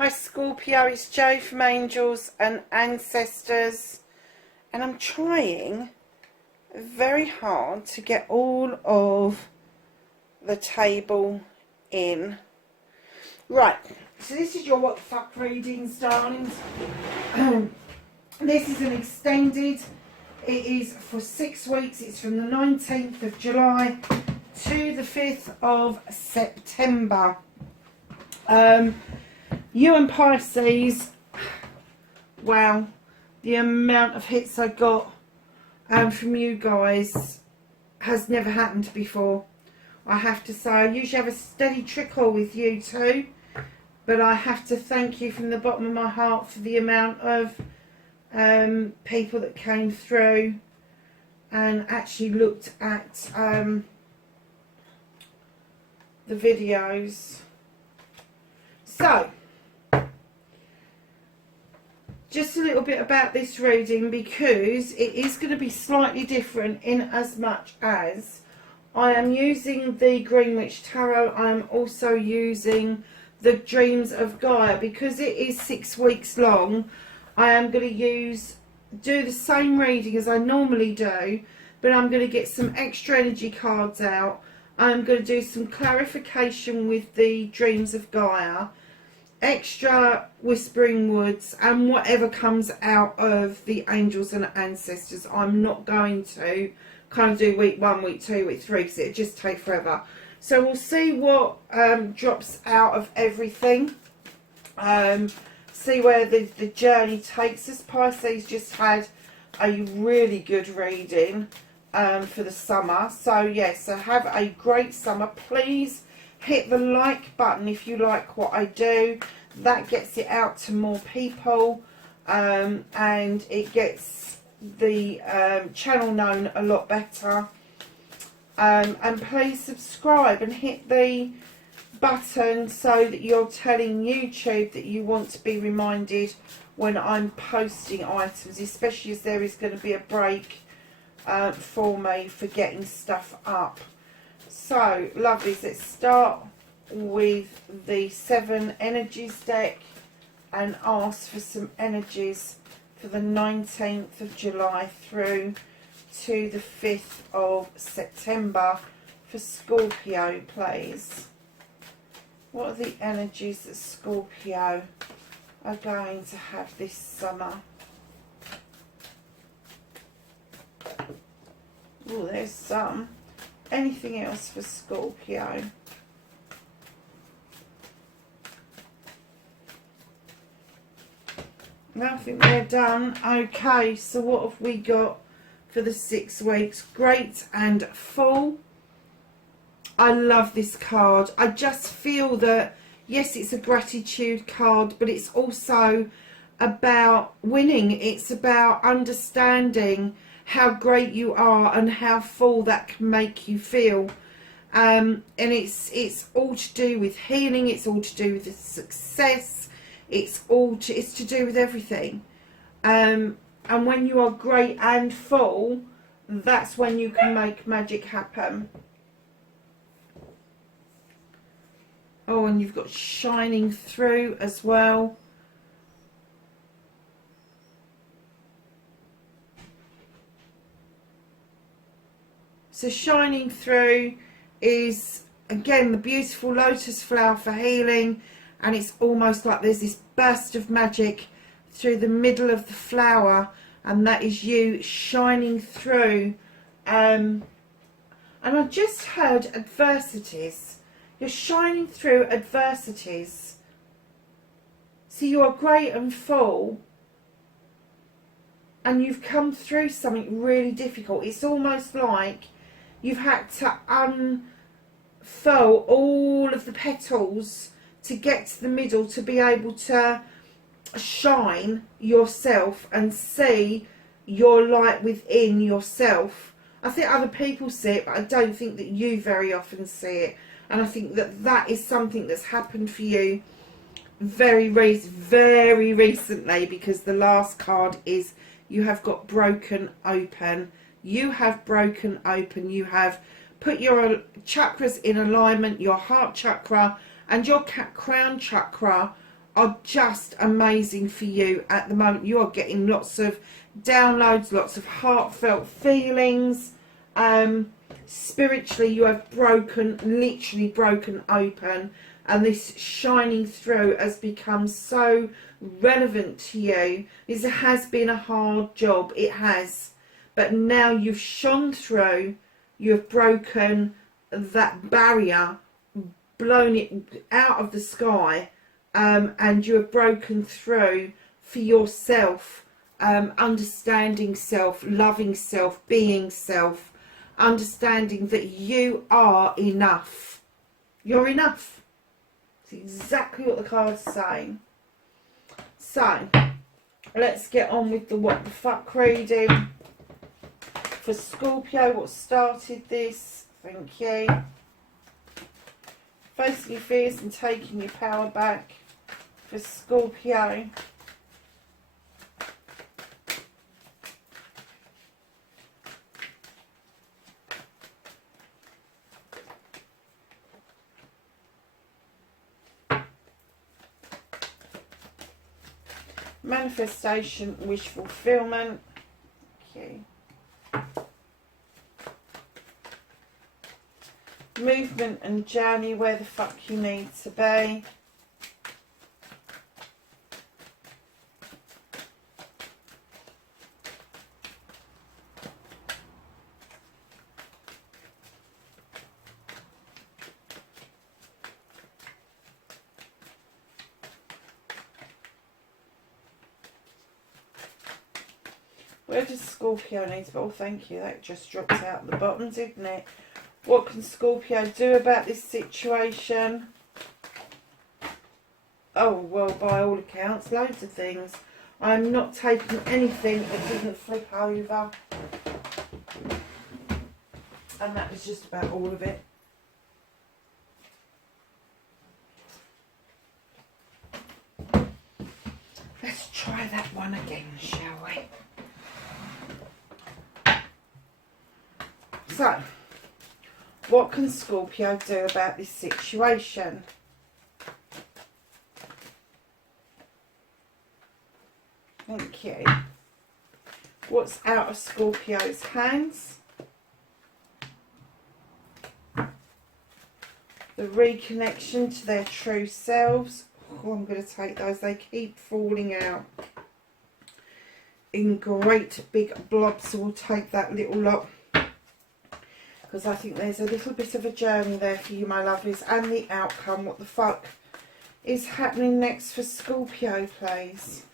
Hi Scorpio, it's Jo from Angels and Ancestors, and I'm trying very hard to get all of the table in. Right, so this is your what the fuck readings, darlings. This is an extended, it is for 6 weeks, it's from the 19th of July to the 5th of September. You and Pisces, wow, the amount of hits I got from you guys has never happened before. I have to say, I usually have a steady trickle with you two, but I have to thank you from the bottom of my heart for the amount of people that came through and actually looked at the videos. So, just a little bit about this reading, because it is going to be slightly different in as much as I am using the Greenwich Tarot. I am also using the Dreams of Gaia. Because it is 6 weeks long, I am going to do the same reading as I normally do, but I'm going to get some extra energy cards out. I'm going to do some clarification with the Dreams of Gaia, extra Whispering Woods, and whatever comes out of the Angels and Ancestors. I'm not going to kind of do week 1, week 2, week 3, because it'll just take forever. So we'll see what drops out of everything. See where the journey takes us. Pisces just had a really good reading for the summer. So yes, so have a great summer. Please hit the like button if you like what I do. That gets it out to more people, and it gets the channel known a lot better. And please subscribe and hit the button so that you're telling YouTube that you want to be reminded when I'm posting items, especially as there is going to be a break for me for getting stuff up. So, lovelies, let's start with the 7 energies deck and ask for some energies for the 19th of July through to the 5th of September for Scorpio, please. What are the energies that Scorpio are going to have this summer? Oh, there's some. Anything else for Scorpio? No, I think they're done. Okay, so what have we got for the 6 weeks? Great and full. I love this card. I just feel that, yes, it's a gratitude card, but it's also about winning. It's about understanding how great you are and how full that can make you feel. And it's all to do with healing. It's all to do with the success. It's to do with everything. And when you are great and full, that's when you can make magic happen. Oh, and you've got shining through as well. So shining through is, again, the beautiful lotus flower for healing. And it's almost like there's this burst of magic through the middle of the flower, and that is you shining through. And I just heard adversities. You're shining through adversities. So you are great and full, and you've come through something really difficult. It's almost like you've had to unfurl all of the petals to get to the middle, to be able to shine yourself and see your light within yourself. I think other people see it, but I don't think that you very often see it. And I think that that is something that's happened for you very recently, because the last card is you have got broken open. You have broken open. You have put your chakras in alignment. Your heart chakra and your crown chakra are just amazing for you at the moment. You are getting lots of downloads, lots of heartfelt feelings. Spiritually, you have literally broken open, and this shining through has become so relevant to you. This has been a hard job, it has, but now you've shone through, you have broken that barrier, blown it out of the sky, and you have broken through for yourself, understanding self, loving self, being self, understanding that you are enough. You're enough. It's exactly what the cards are saying. So, let's get on with the what the fuck reading. For Scorpio, what started this? Thank you. Facing your fears and taking your power back. For Scorpio. Manifestation, wish fulfillment. Okay. Movement and journey, where the fuck you need to be. Where does Scorpio need to be? Oh, thank you. That just dropped out at the bottom, didn't it? What can Scorpio do about this situation? Oh, well, by all accounts, loads of things. I'm not taking anything that didn't flip over. And that was just about all of it. Let's try that one again, shall we? So, what can Scorpio do about this situation? Thank you. What's out of Scorpio's hands? The reconnection to their true selves. Oh, I'm going to take those. They keep falling out in great big blobs, so we'll take that little lot, because I think there's a little bit of a journey there for you, my lovelies, and the outcome. What the fuck is happening next for Scorpio, please?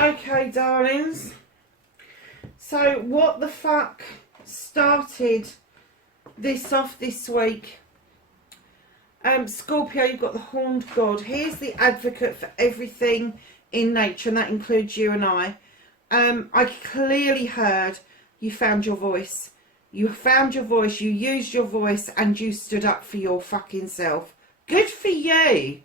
Okay, darlings. So, what the fuck started this off this week? Scorpio, you've got the horned god. Here's the advocate for everything in nature, and that includes you and I. I clearly heard you found your voice. You found your voice, you used your voice, and you stood up for your fucking self. Good for you.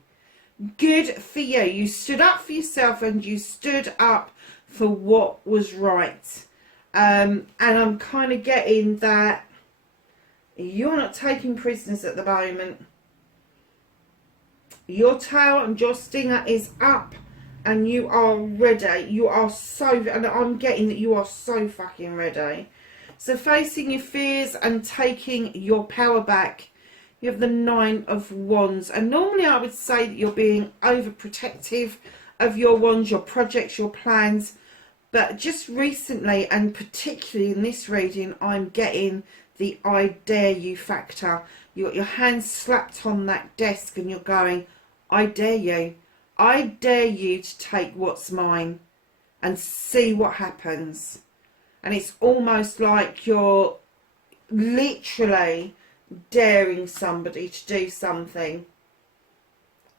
Good for you. You stood up for yourself and you stood up for what was right. And I'm kind of getting that you're not taking prisoners at the moment. Your tail and your stinger is up and you are ready. You are so, and I'm getting that you are so fucking ready. So facing your fears and taking your power back. You have the 9 of Wands, and normally I would say that you're being overprotective of your wands, your projects, your plans, but just recently, and particularly in this reading, I'm getting the I dare you factor. You got your hands slapped on that desk and you're going, I dare you. I dare you to take what's mine and see what happens. And it's almost like you're literally daring somebody to do something,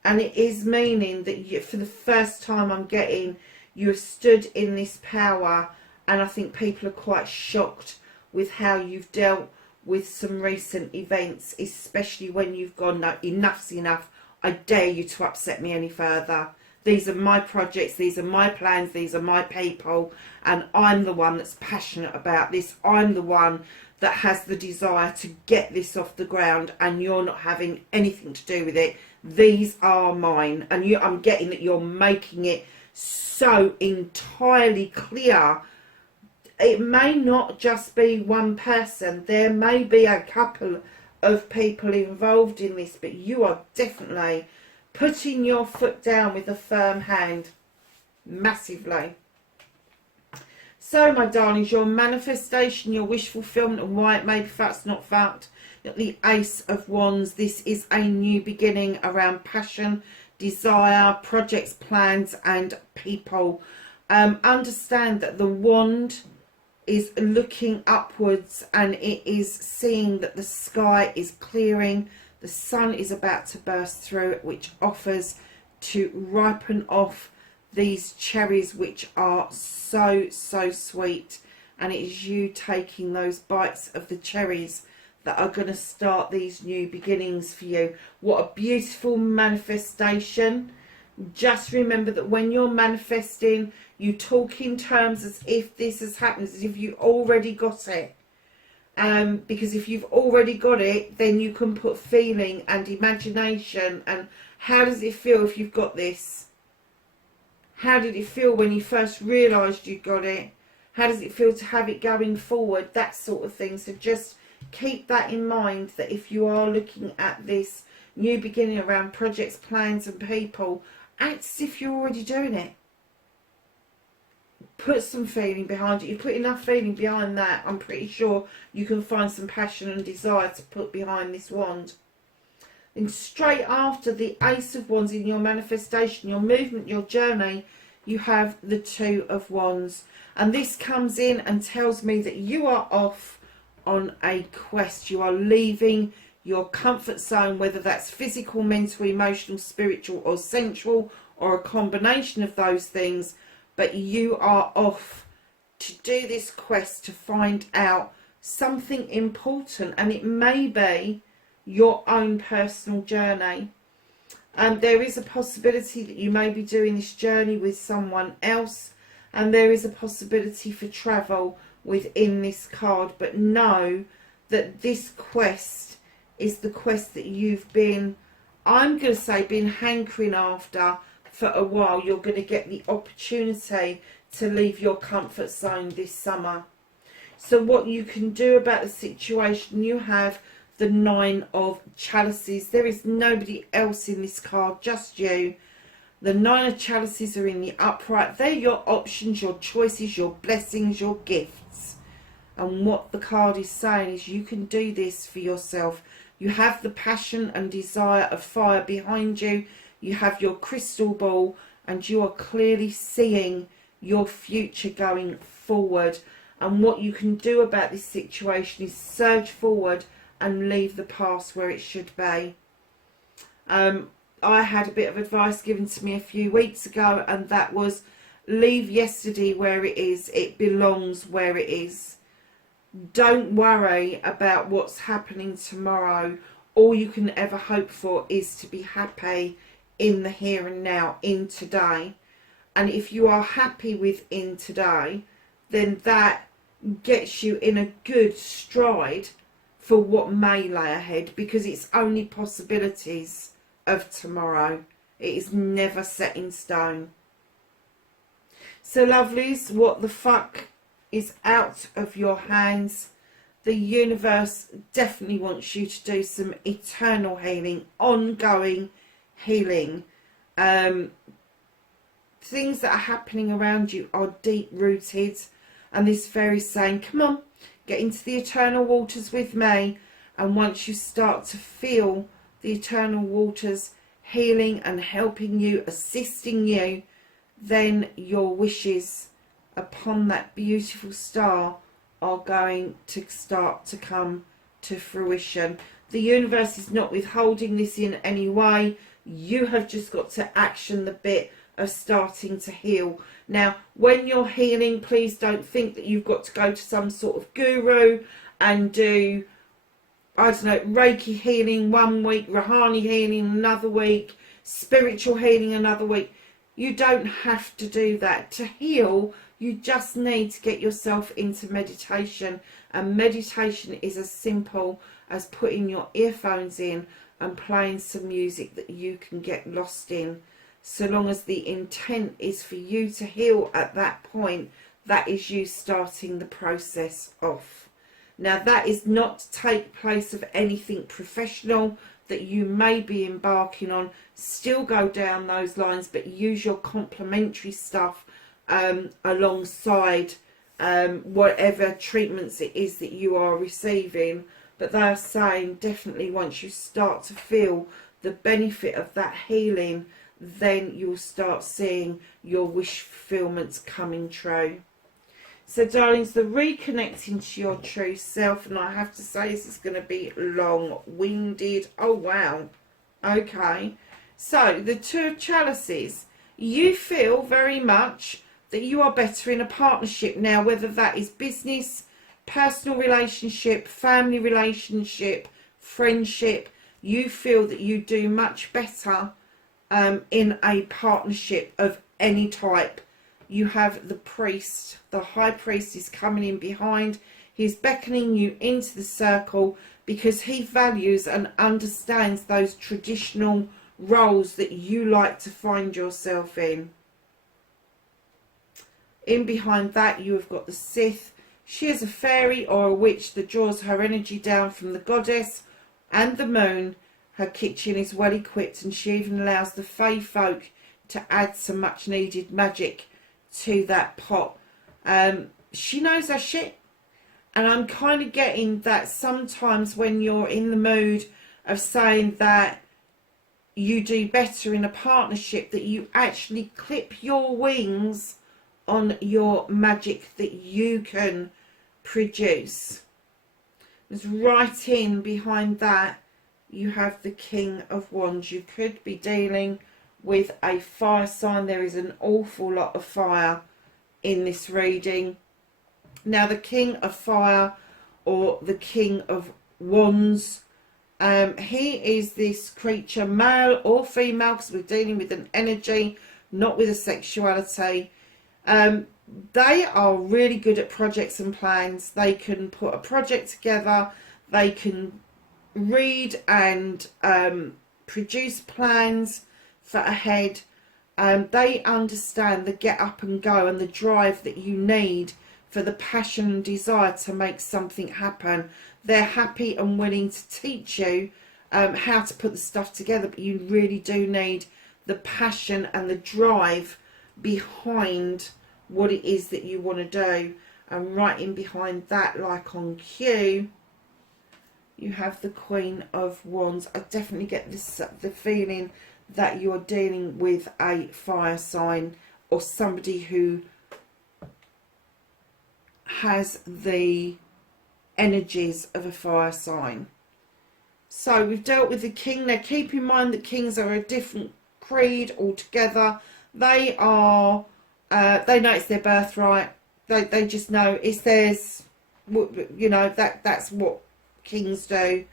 and it is meaning that you, for the first time I'm getting, you have stood in this power, and I think people are quite shocked with how you've dealt with some recent events, especially when you've gone, no, enough's enough. I dare you to upset me any further. These are my projects, these are my plans, these are my people, and I'm the one that's passionate about this. I'm the one that has the desire to get this off the ground, and you're not having anything to do with it. These are mine. And I'm getting that you're making it so entirely clear. It may not just be one person. There may be a couple of people involved in this, but you are definitely putting your foot down with a firm hand, massively. So, my darlings, your manifestation, your wish fulfillment, and why it may be facts, not fact. The Ace of Wands. This is a new beginning around passion, desire, projects, plans, and people. Understand that the wand is looking upwards, and it is seeing that the sky is clearing. The sun is about to burst through, which offers to ripen off these cherries, which are so sweet. And it is you taking those bites of the cherries that are going to start these new beginnings for you. What a beautiful manifestation. Just remember that when you're manifesting, you talk in terms as if this has happened, as if you already got it. Because if you've already got it, then you can put feeling and imagination. And how does it feel if you've got this? How did it feel when you first realised you got it? How does it feel to have it going forward? That sort of thing. So just keep that in mind, that if you are looking at this new beginning around projects, plans and people, act as if you're already doing it. Put some feeling behind it. You put enough feeling behind that, I'm pretty sure you can find some passion and desire to put behind this wand. And straight after the Ace of Wands in your manifestation, your movement, your journey, you have the Two of Wands. And this comes in and tells me that you are off on a quest. You are leaving your comfort zone, whether that's physical, mental, emotional, spiritual or sensual, or a combination of those things. But you are off to do this quest to find out something important, and it may be your own personal journey. There is a possibility that you may be doing this journey with someone else, and there is a possibility for travel within this card. But know that this quest is the quest that you've been, I'm going to say, been hankering after for a while. You're going to get the opportunity to leave your comfort zone this summer. So what you can do about the situation, you have the Nine of Chalices. There is nobody else in this card, just you. The Nine of Chalices are in the upright. They're your options, your choices, your blessings, your gifts. And what the card is saying is you can do this for yourself. You have the passion and desire of fire behind you. You have your crystal ball, and you are clearly seeing your future going forward. And what you can do about this situation is surge forward and leave the past where it should be. I had a bit of advice given to me a few weeks ago, and that was leave yesterday where it is. It belongs where it is. Don't worry about what's happening tomorrow. All you can ever hope for is to be happy in the here and now, in today. And if you are happy within today, then that gets you in a good stride for what may lay ahead, because it's only possibilities of tomorrow. It is never set in stone. So lovelies, what the fuck is out of your hands? The universe definitely wants you to do some eternal healing, ongoing healing. Things that are happening around you are deep rooted, and this fairy is saying, come on, get into the eternal waters with me. And once you start to feel the eternal waters healing and helping you, assisting you, then your wishes upon that beautiful star are going to start to come to fruition. The universe is not withholding this in any way. You have just got to action the bit of starting to heal. Now, when you're healing, please don't think that you've got to go to some sort of guru and do, I don't know, Reiki healing one week, Rahani healing another week, spiritual healing another week. You don't have to do that. To heal, you just need to get yourself into meditation. And meditation is as simple as putting your earphones in and playing some music that you can get lost in. So long as the intent is for you to heal at that point, that is you starting the process off. Now, that is not to take place of anything professional that you may be embarking on. Still go down those lines, but use your complementary stuff alongside whatever treatments it is that you are receiving. But they are saying definitely once you start to feel the benefit of that healing, then you'll start seeing your wish fulfillments coming true. So darlings, the reconnecting to your true self, and I have to say this is going to be long-winded. Oh wow. Okay. So the Two of Chalices, you feel very much that you are better in a partnership now, whether that is business, personal relationship, family relationship, friendship. You feel that you do much better in a partnership of any type. You have the priest, the high priest is coming in behind. He's beckoning you into the circle because he values and understands those traditional roles that you like to find yourself in. In behind that, you have got the Sith. She is a fairy or a witch that draws her energy down from the goddess and the moon. Her kitchen is well equipped, and she even allows the Fae folk to add some much needed magic to that pot. She knows her shit, and I'm kind of getting that sometimes when you're in the mood of saying that you do better in a partnership, that you actually clip your wings on your magic that you can produce. There's right in behind that, you have the King of Wands. You could be dealing with a fire sign. There is an awful lot of fire in this reading. Now, the King of Fire or the King of Wands, he is this creature, male or female, because we're dealing with an energy, not with a sexuality. They are really good at projects and plans. They can put a project together. They can read and produce plans for ahead. They understand the get up and go and the drive that you need for the passion and desire to make something happen. They're happy and willing to teach you how to put the stuff together, but you really do need the passion and the drive behind what it is that you want to do. And right in behind that, like on cue, you have the Queen of Wands. I definitely get this, the feeling that you are dealing with a fire sign or somebody who has the energies of a fire sign. So we've dealt with the king. Now keep in mind that kings are a different creed altogether. They are they know it's their birthright. They just know it's theirs. You know, that's what kings do.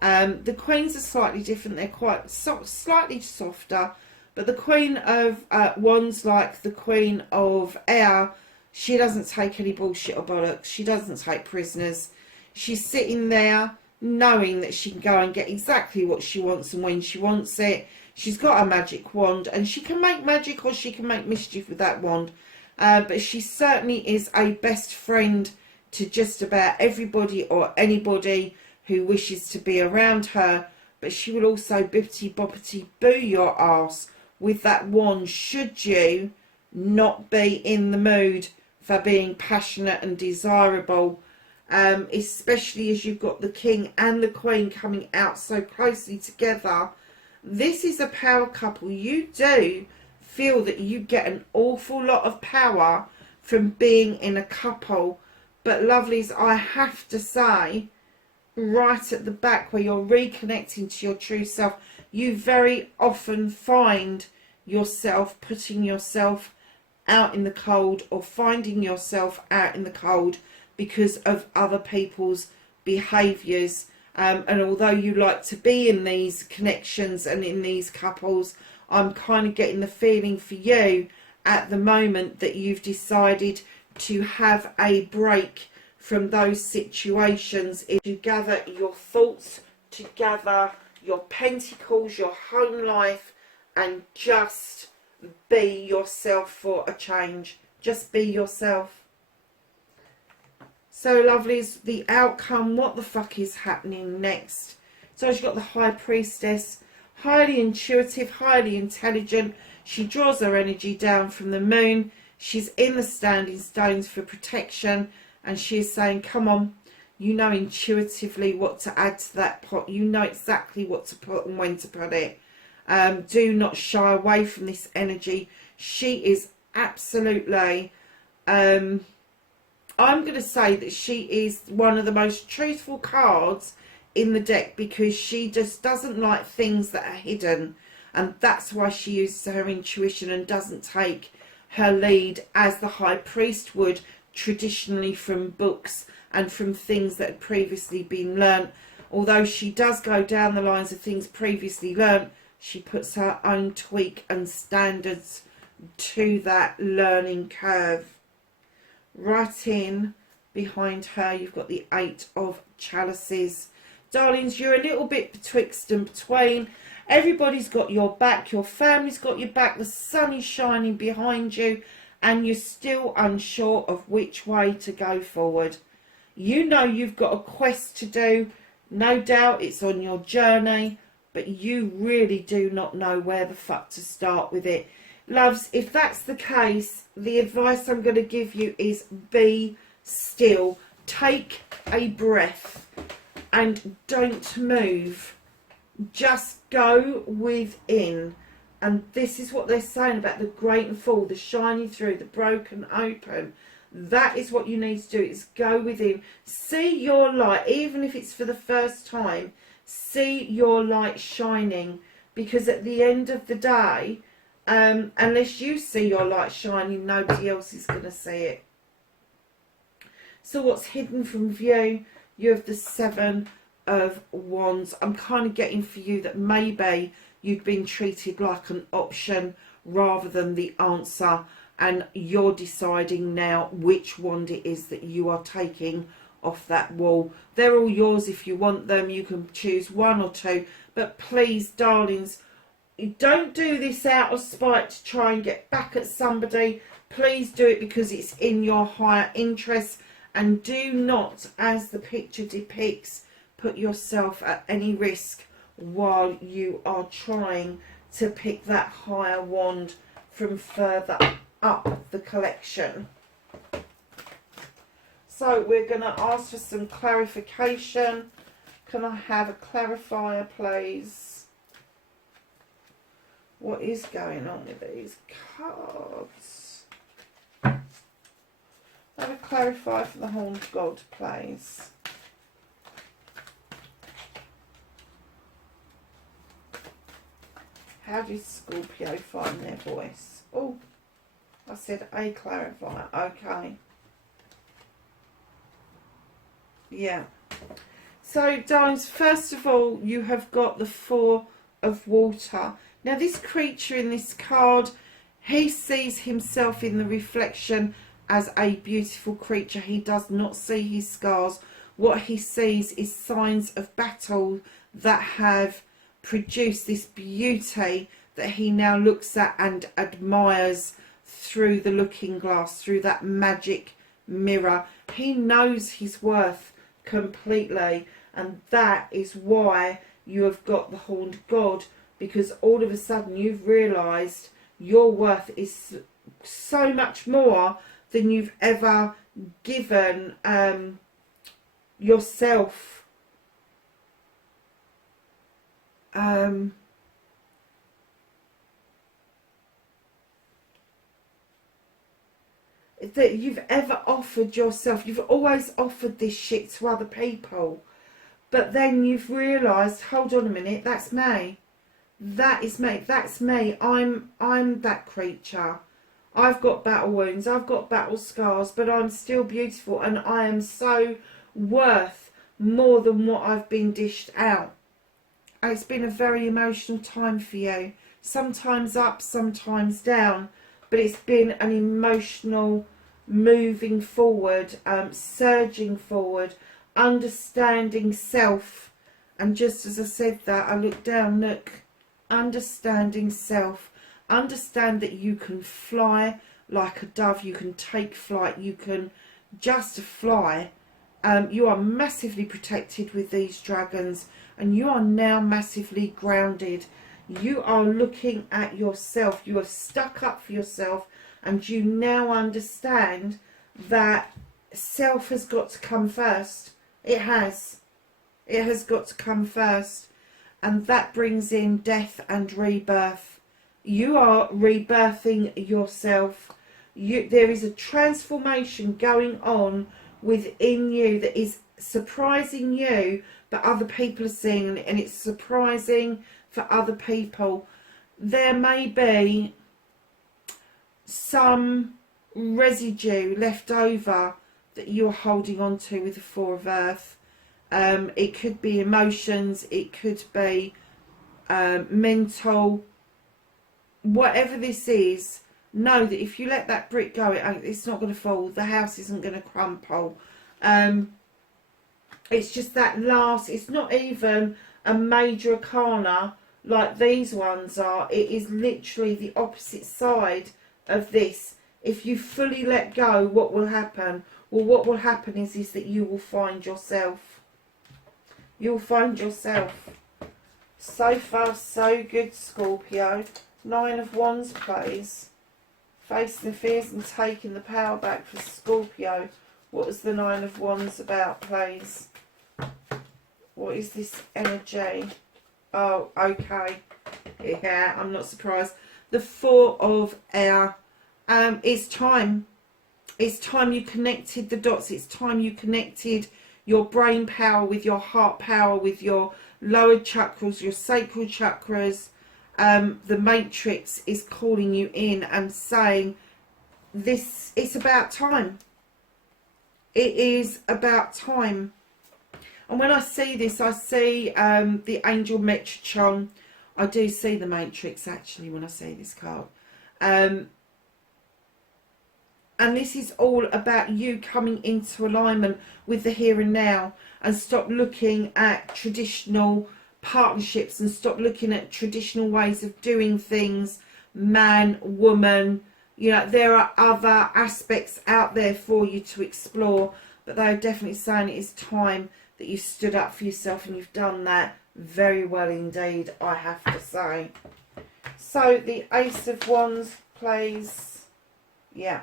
The queens are slightly different. They're quite slightly softer, but the Queen of Wands, like the Queen of Air, she doesn't take any bullshit or bollocks. She doesn't take prisoners. She's sitting there knowing that she can go and get exactly what she wants and when she wants it. She's got a magic wand, and she can make magic or she can make mischief with that wand. But she certainly is a best friend to just about everybody or anybody who wishes to be around her. But she will also bippity boppity boo your arse with that wand should you not be in the mood for being passionate and desirable. Especially as you've got the king and the queen coming out so closely together. This is a power couple. You do feel that you get an awful lot of power from being in a couple. But lovelies, I have to say, right at the back where you're reconnecting to your true self, you very often find yourself, putting yourself out in the cold, or finding yourself out in the cold because of other people's behaviours. And although you like to be in these connections and in these couples, I'm kind of getting the feeling for you at the moment that you've decided to have a break from those situations. If you gather your thoughts together, your pentacles, your home life, and just be yourself for a change. Just be yourself. So lovelies, the outcome, what the fuck is happening next? So you've got the High Priestess, highly intuitive, highly intelligent. She draws her energy down from the moon. She's in the standing stones for protection, and she is saying, come on, you know intuitively what to add to that pot. You know exactly what to put and when to put it. Do not shy away from this energy. She is absolutely, I'm going to say that she is one of the most truthful cards in the deck, because she just doesn't like things that are hidden, and that's why she uses her intuition and doesn't take her lead as the High Priest would traditionally from books and from things that had previously been learnt. Although she does go down the lines of things previously learnt, she puts her own tweak and standards to that learning curve. Right in behind her, you've got the Eight of Chalices. Darlings, you're a little bit betwixt and between. Everybody's got your back. Your family's got your back. The sun is shining behind you, and you're still unsure of which way to go forward. You know you've got a quest to do. No doubt it's on your journey, but you really do not know where the fuck to start with it. Loves, if that's the case, the advice I'm going to give you is be still. Take a breath and don't move. Just go within. And this is what they're saying about the great and full, the shining through, the broken open. That is what you need to do, is go within. See your light, even if it's for the first time. See your light shining, because at the end of the day, unless you see your light shining, nobody else is going to see it. So what's hidden from view? You have the Seven of Wands. I'm kind of getting for you that maybe you've been treated like an option rather than the answer, and you're deciding now which wand it is that you are taking off that wall. They're all yours if you want them. You can choose one or two, but please, darlings, don't do this out of spite to try and get back at somebody. Please do it because it's in your higher interest, and do not, as the picture depicts, put yourself at any risk while you are trying to pick that higher wand from further up the collection. So we're going to ask for some clarification. Can I have a clarifier, please? What is going on with these cards? Have a clarifier for the Horned God, please. How did Scorpio find their voice? Oh, I said a clarifier. Okay. Yeah. So, darlings, first of all, you have got the Four of Water. Now, this creature in this card, he sees himself in the reflection as a beautiful creature. He does not see his scars. What he sees is signs of battle that have produced this beauty that he now looks at and admires through the looking glass, through that magic mirror. He knows his worth completely, and that is why you have got the Horned God, because all of a sudden you've realised your worth is so much more than you've ever given yourself. That you've ever offered yourself. You've always offered this shit to other people, but then you've realised, hold on a minute, that's me. That is me. That's me. I'm that creature. I've got battle wounds. I've got battle scars, but I'm still beautiful, and I am so worth more than what I've been dished out. And it's been a very emotional time for you. Sometimes up, sometimes down, but it's been an emotional moving forward, surging forward, understanding self. And just as I said that, I looked down, look, understanding self. Understand that you can fly like a dove, you can take flight, you can just fly. You are massively protected with these dragons, and you are now massively grounded. You are looking at yourself, you are stuck up for yourself, and you now understand that self has got to come first. It has got to come first, and that brings in death and rebirth. You are rebirthing yourself. There is a transformation going on within you that is surprising you, but other people are seeing it, and it's surprising for other people. There may be some residue left over that you're holding on to with the Four of Earth. It could be emotions, it could be mental, whatever this is. Know that if you let that brick go, it's not going to fall. The house isn't going to crumple. It's just that last, it's not even a major arcana like these ones are. It is literally the opposite side of this. If you fully let go, what will happen? Well, what will happen is that you will find yourself. You'll find yourself. So far, so good, Scorpio. 9 of Wands, please. Facing the fears and taking the power back for Scorpio. What was the 9 of Wands about, please? What is this energy? Oh, okay. Yeah, I'm not surprised. The 4 of Air. It's time. It's time you connected the dots. It's time you connected your brain power with your heart power, with your lower chakras, your sacral chakras. The matrix is calling you in and saying, this, it's about time. It is about time. And when I see this, I see the angel Metatron. I do see the matrix actually when I see this card. And this is all about you coming into alignment with the here and now, and stop looking at traditional partnerships and stop looking at traditional ways of doing things, man, woman. You know, there are other aspects out there for you to explore, but they're definitely saying it is time that you stood up for yourself, and you've done that very well indeed, I have to say. So the Ace of Wands, please. Yeah.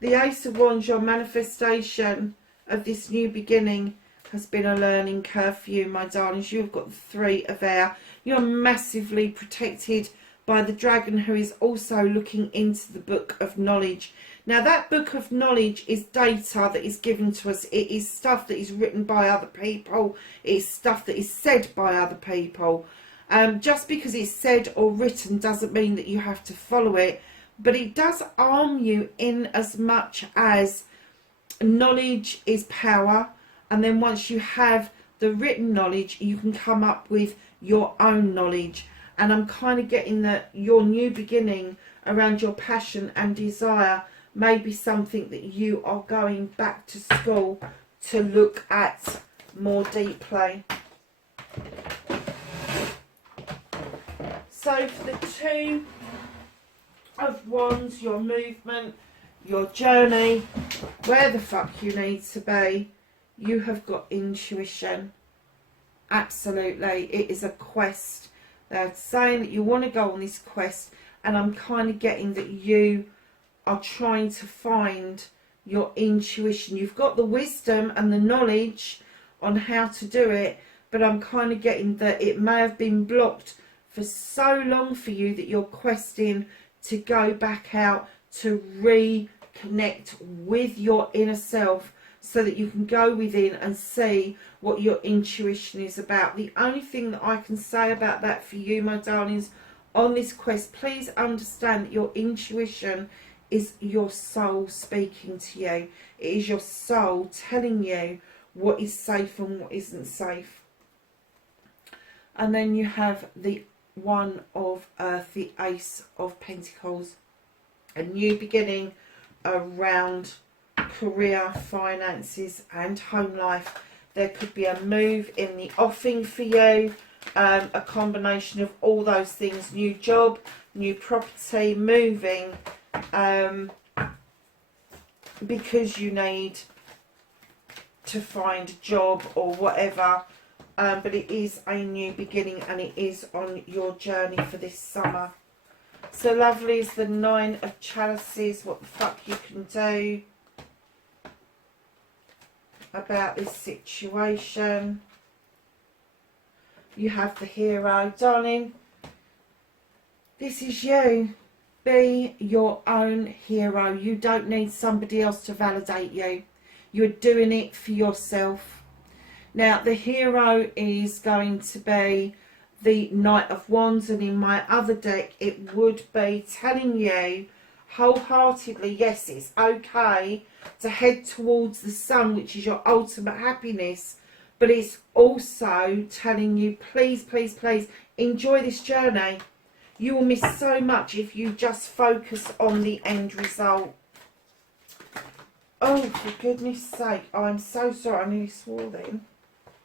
The Ace of Wands, your manifestation of this new beginning has been a learning curve for you, my darlings. You've got the 3 of Air. You're massively protected by the dragon, who is also looking into the book of knowledge. Now, that book of knowledge is data that is given to us. It is stuff that is written by other people. It is stuff that is said by other people. Just because it's said or written doesn't mean that you have to follow it. But it does arm you in as much as knowledge is power. And then once you have the written knowledge, you can come up with your own knowledge. And I'm kind of getting that your new beginning around your passion and desire may be something that you are going back to school to look at more deeply. So for the 2 of Wands, your movement, your journey, where the fuck you need to be, you have got intuition. Absolutely. It is a quest. They're saying that you want to go on this quest, and I'm kind of getting that you are trying to find your intuition. You've got the wisdom and the knowledge on how to do it, but I'm kind of getting that it may have been blocked for so long for you that you're questing to go back out to reconnect with your inner self, so that you can go within and see what your intuition is about. The only thing that I can say about that for you, my darlings, on this quest, please understand that your intuition is your soul speaking to you. It is your soul telling you what is safe and what isn't safe. And then you have the One of Earth, the Ace of Pentacles. A new beginning around career, finances and home life. There could be a move in the offing for you, a combination of all those things: new job, new property, moving, because you need to find a job or whatever, but it is a new beginning and it is on your journey for this summer. So lovely is the Nine of Chalices, what the fuck you can do about this situation. You have the Hero. Darling, this is you. Be your own hero. You don't need somebody else to validate you. You're doing it for yourself. Now, the Hero is going to be the Knight of Wands, and in my other deck it would be telling you wholeheartedly, yes, it's okay to head towards the sun, which is your ultimate happiness, but it's also telling you, please, please, please enjoy this journey. You will miss so much if you just focus on the end result. Oh, for goodness sake, I'm so sorry, I nearly swore then.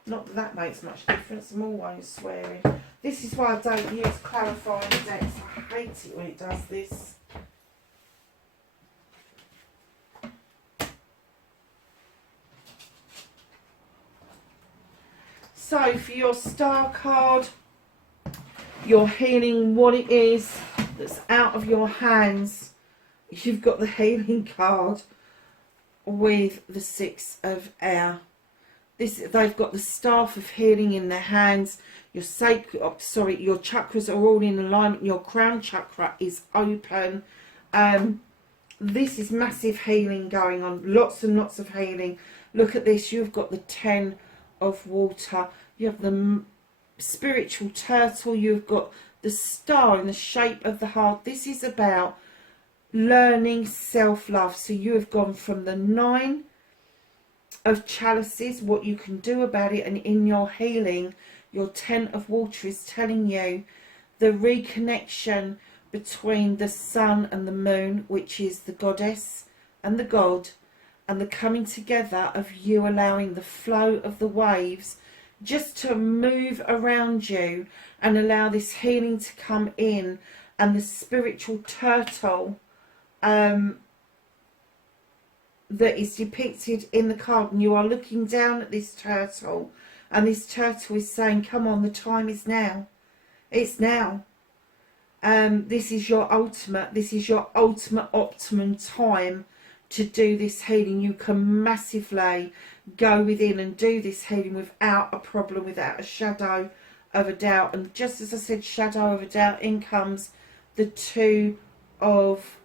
Not that that makes much difference, I'm always swearing. This is why I don't use clarifying decks. I hate it when it does this. So for your star card, you're healing what it is that's out of your hands. You've got the healing card with the Six of Air. They've got the staff of healing in their hands. Your your chakras are all in alignment. Your crown chakra is open. This is massive healing going on. Lots and lots of healing. Look at this. You've got the Ten of Water. You have the spiritual turtle. You've got the star in the shape of the heart. This is about learning self-love. So you have gone from the Nine of Chalices, what you can do about it, and in your healing, your Ten of Water is telling you the reconnection between the sun and the moon, which is the goddess and the god, and the coming together of you allowing the flow of the waves just to move around you and allow this healing to come in, and the spiritual turtle that is depicted in the card, and you are looking down at this turtle, and this turtle is saying, come on, the time is now. It's now. This is your ultimate optimum time to do this healing. You can massively go within and do this healing without a problem, without a shadow of a doubt. And just as I said, shadow of a doubt, in comes the Two of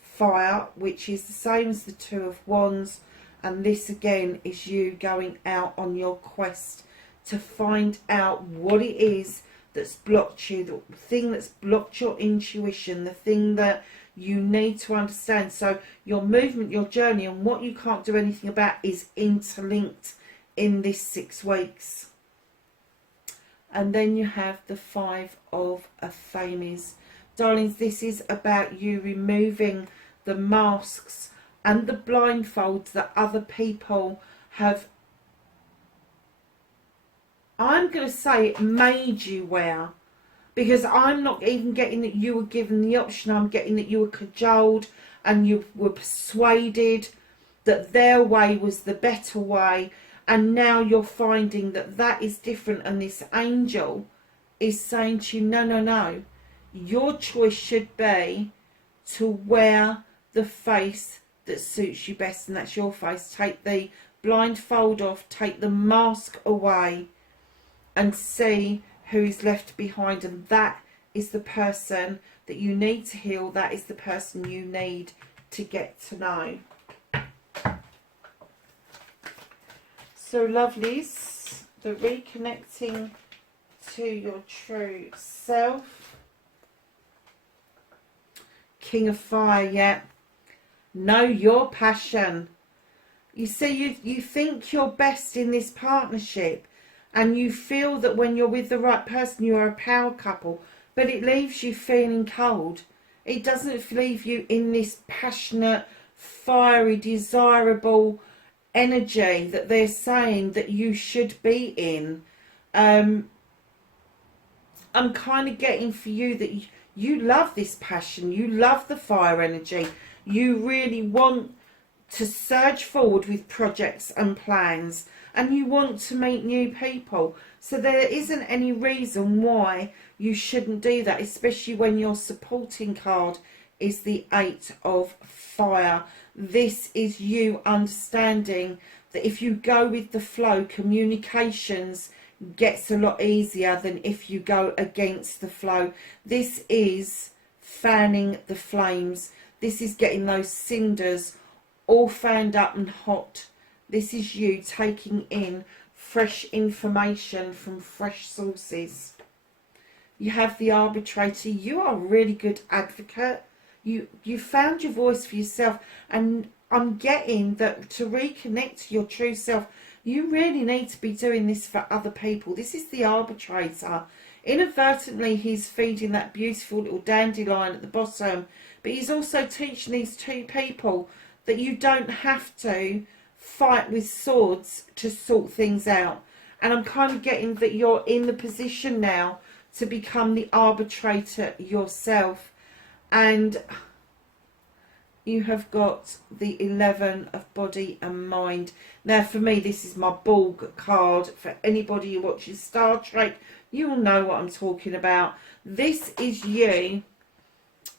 Fire, which is the same as the Two of Wands, and this again is you going out on your quest to find out what it is that's blocked you, the thing that's blocked your intuition, the thing that you need to understand. So your movement, your journey, and what you can't do anything about is interlinked in this 6 weeks. And then you have the Five of Fames. Darlings, this is about you removing the masks and the blindfolds that other people have, I'm going to say, it made you wear. Because I'm not even getting that you were given the option. I'm getting that you were cajoled and you were persuaded that their way was the better way. And now you're finding that that is different. And this angel is saying to you, no, no, no. Your choice should be to wear the face that suits you best. And that's your face. Take the blindfold off. Take the mask away. And see who is left behind, and that is the person that you need to heal. That is the person you need to get to know. So lovelies, the reconnecting to your true self. King of Fire, yeah. Know your passion. You see, you think you're best in this partnership, and you feel that when you're with the right person, you are a power couple, but it leaves you feeling cold. It doesn't leave you in this passionate, fiery, desirable energy that they're saying that you should be in. I'm kind of getting for you that you love this passion, you love the fire energy, you really want to surge forward with projects and plans, and you want to meet new people. So there isn't any reason why you shouldn't do that, especially when your supporting card is the Eight of Fire. This is you understanding that if you go with the flow, communications gets a lot easier than if you go against the flow. This is fanning the flames. This is getting those cinders all fanned up and hot. This is you taking in fresh information from fresh sources. You have the arbitrator. You are a really good advocate. You found your voice for yourself, and I'm getting that to reconnect to your true self, you really need to be doing this for other people. This is the arbitrator. Inadvertently, he's feeding that beautiful little dandelion at the bottom, but he's also teaching these two people that you don't have to fight with swords to sort things out. And I'm kind of getting that you're in the position now to become the arbitrator yourself. And you have got the 11 of body and mind. Now for me, this is my Borg card. For anybody who watches Star Trek, you will know what I'm talking about. This is you.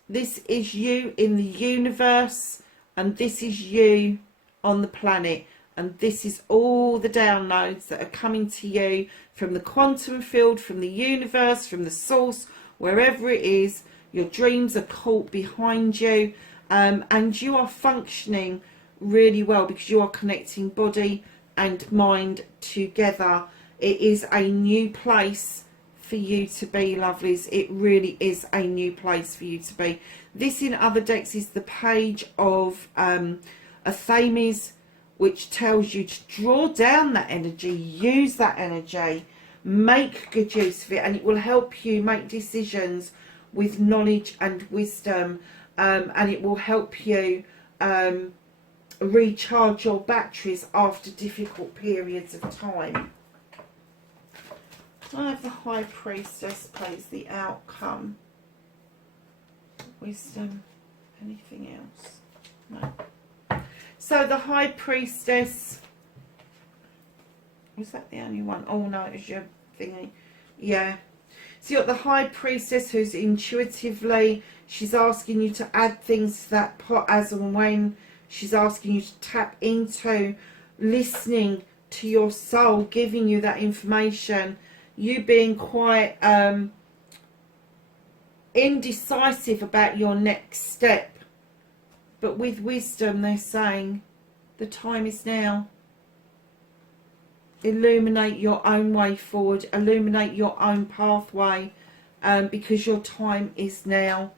This is you in the universe, and this is you on the planet. And this is all the downloads that are coming to you from the quantum field, from the universe, from the source, wherever it is. Your dreams are caught behind you, and you are functioning really well because you are connecting body and mind together. It is a new place for you to be, lovelies. It really is a new place for you to be. This in other decks is the page of Athames, which tells you to draw down that energy, use that energy, make good use of it, and it will help you make decisions with knowledge and wisdom, and it will help you recharge your batteries after difficult periods of time. I have the High Priestess plays the outcome. Wisdom. Anything else? No. So the High Priestess, was that the only one? Oh no, it was your thingy. Yeah. So you've got the High Priestess who's intuitively, she's asking you to add things to that pot as and when. She's asking you to tap into listening to your soul, giving you that information. You being quite indecisive about your next step. But with wisdom, they're saying the time is now. Illuminate your own way forward. Illuminate your own pathway, because your time is now.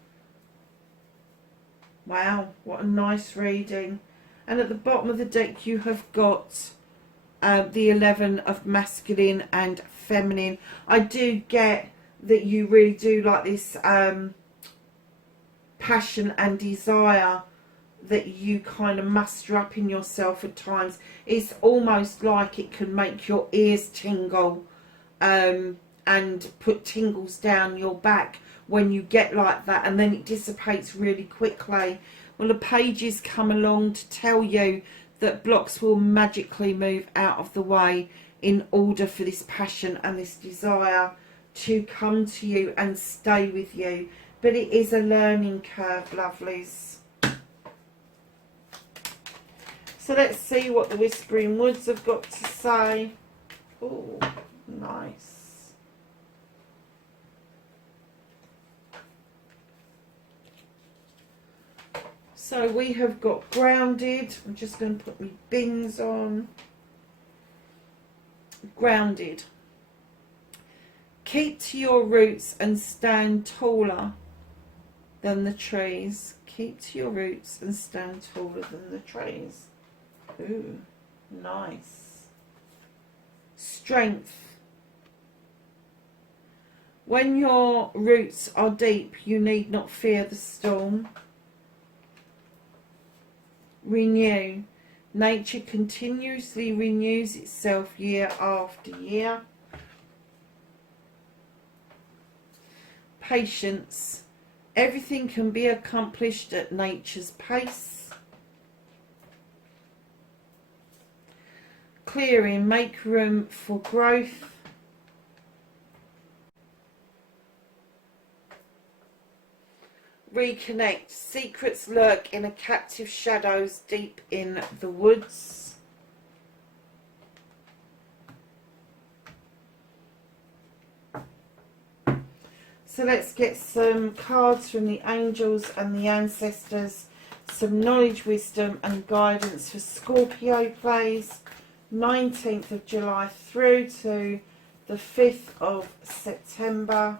Wow, what a nice reading. And at the bottom of the deck, you have got the 11 of masculine and feminine. I do get that you really do like this passion and desire that you kind of muster up in yourself at times. It's almost like it can make your ears tingle and put tingles down your back when you get like that, and then it dissipates really quickly. Well, the pages come along to tell you that blocks will magically move out of the way in order for this passion and this desire to come to you and stay with you. But it is a learning curve, lovelies. So let's see what the Whispering Woods have got to say. Oh, nice. So we have got grounded. I'm just going to put my bins on. grounded. Keep to your roots and stand taller than the trees. Keep to your roots and stand taller than the trees. Ooh, nice. Strength. When your roots are deep, you need not fear the storm. Renew. Nature continuously renews itself year after year. Patience. Everything can be accomplished at nature's pace. Clearing. Make room for growth. Reconnect. Secrets lurk in a captive shadows deep in the woods. So let's get some cards from the angels and the ancestors. Some knowledge, wisdom and guidance for Scorpio, please. 19th of July through to the 5th of September.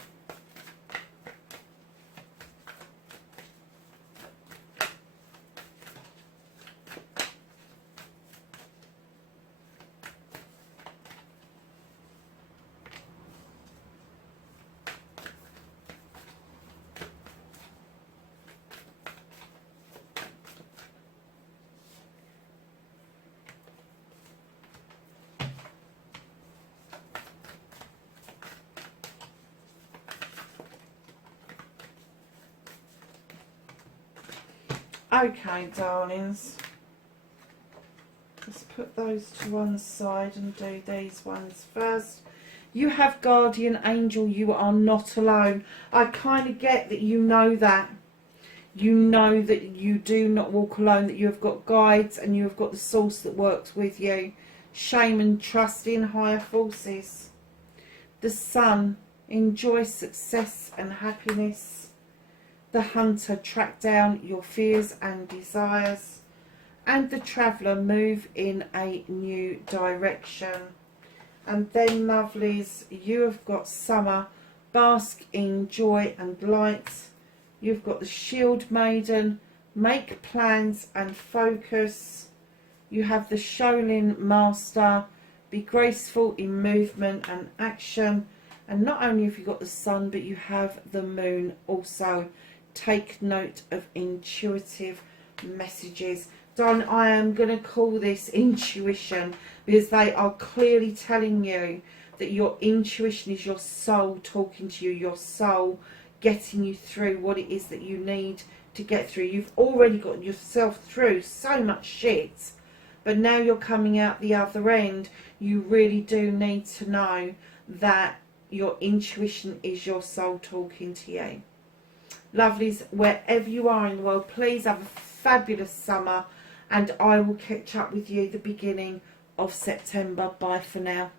Okay, darlings, let's put those to one side and do these ones first. You have guardian angel. You are not alone. I kind of get that you know that. You know that you do not walk alone, that you have got guides and you have got the source that works with you. Shame and trust in higher forces. The sun. Enjoy success and happiness. The hunter, track down your fears and desires. And the traveller, move in a new direction. And then, lovelies, you have got summer, bask in joy and light. You've got the shield maiden, make plans and focus. You have the Shaolin master, be graceful in movement and action. And not only have you got the sun, but you have the moon also. Take note of intuitive messages. Darling, I am going to call this intuition because they are clearly telling you that your intuition is your soul talking to you, your soul getting you through what it is that you need to get through. You've already got yourself through so much shit, but now you're coming out the other end. You really do need to know that your intuition is your soul talking to you. Lovelies, wherever you are in the world, please have a fabulous summer, and I will catch up with you the beginning of September. Bye for now.